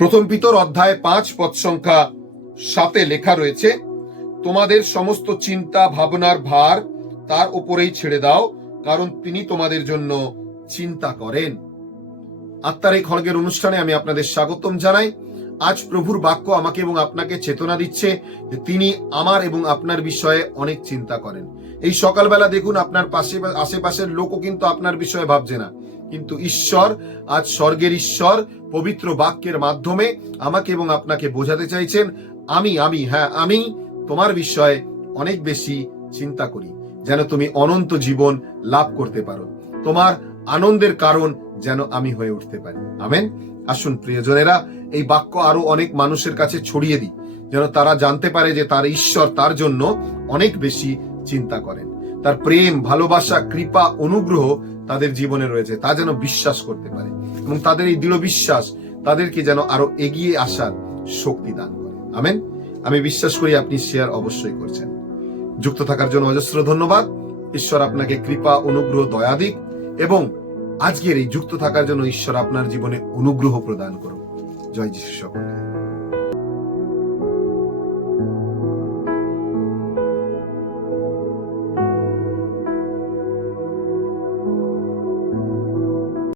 প্রথম পিতর অধ্যায় পাঁচ পদ সংখ্যা সাতে লেখা রয়েছে, তোমাদের সমস্ত চিন্তা, ভাবনার ভার তার উপরেই ছেড়ে দাও, কারণ তিনি তোমাদের জন্য চিন্তা করেন। আত্মার এই খড়গের অনুষ্ঠানে আমি আপনাদের স্বাগতম জানাই। আজ প্রভুর বাক্য আমাকে এবং আপনাকে চেতনা দিচ্ছে যে তিনি আমার এবং আপনার বিষয়ে অনেক চিন্তা করেন। এই সকালবেলা দেখুন আপনার পাশে আশেপাশের লোকও কিন্তু আপনার বিষয়ে ভাবছে না। কিন্তু ঈশ্বর আজ স্বর্গের ঈশ্বর পবিত্র বাক্যের মাধ্যমে আমাকে এবং আপনাকে বোঝাতে চাইছেন, আমি আমি হ্যাঁ আমি তোমার বিষয়ে অনেক বেশি চিন্তা করি, যেন তুমি অনন্ত জীবন লাভ করতে পারো, তোমার আনন্দের কারণ যেন আমি হয়ে উঠতে পারি। আমেন। আসুন প্রিয়জনেরা, এই বাক্য আরও অনেক মানুষের কাছে ছড়িয়ে দিই, যেন তারা জানতে পারে যে তার ঈশ্বর তার জন্য অনেক বেশি চিন্তা করেন। তার প্রেম, ভালোবাসা, কৃপা, অনুগ্রহ তাদের জীবনে রয়েছে। তা যেন বিশ্বাস করতে পারে এবং তাদের এই দৃঢ় বিশ্বাস তাদেরকে যেন আরও এগিয়ে আসার শক্তি দান করে। আমেন। আমি বিশ্বাস করি আপনি শেয়ার অবশ্যই করছেন। যুক্ত থাকার জন্য অজস্র ধন্যবাদ। ঈশ্বর আপনাকে কৃপা, অনুগ্রহ, দয়া দিক এবং আজকের এই যুক্ত থাকার জন্য ঈশ্বর আপনার জীবনে অনুগ্রহ প্রদান করুন। জয় যিশু সকলকে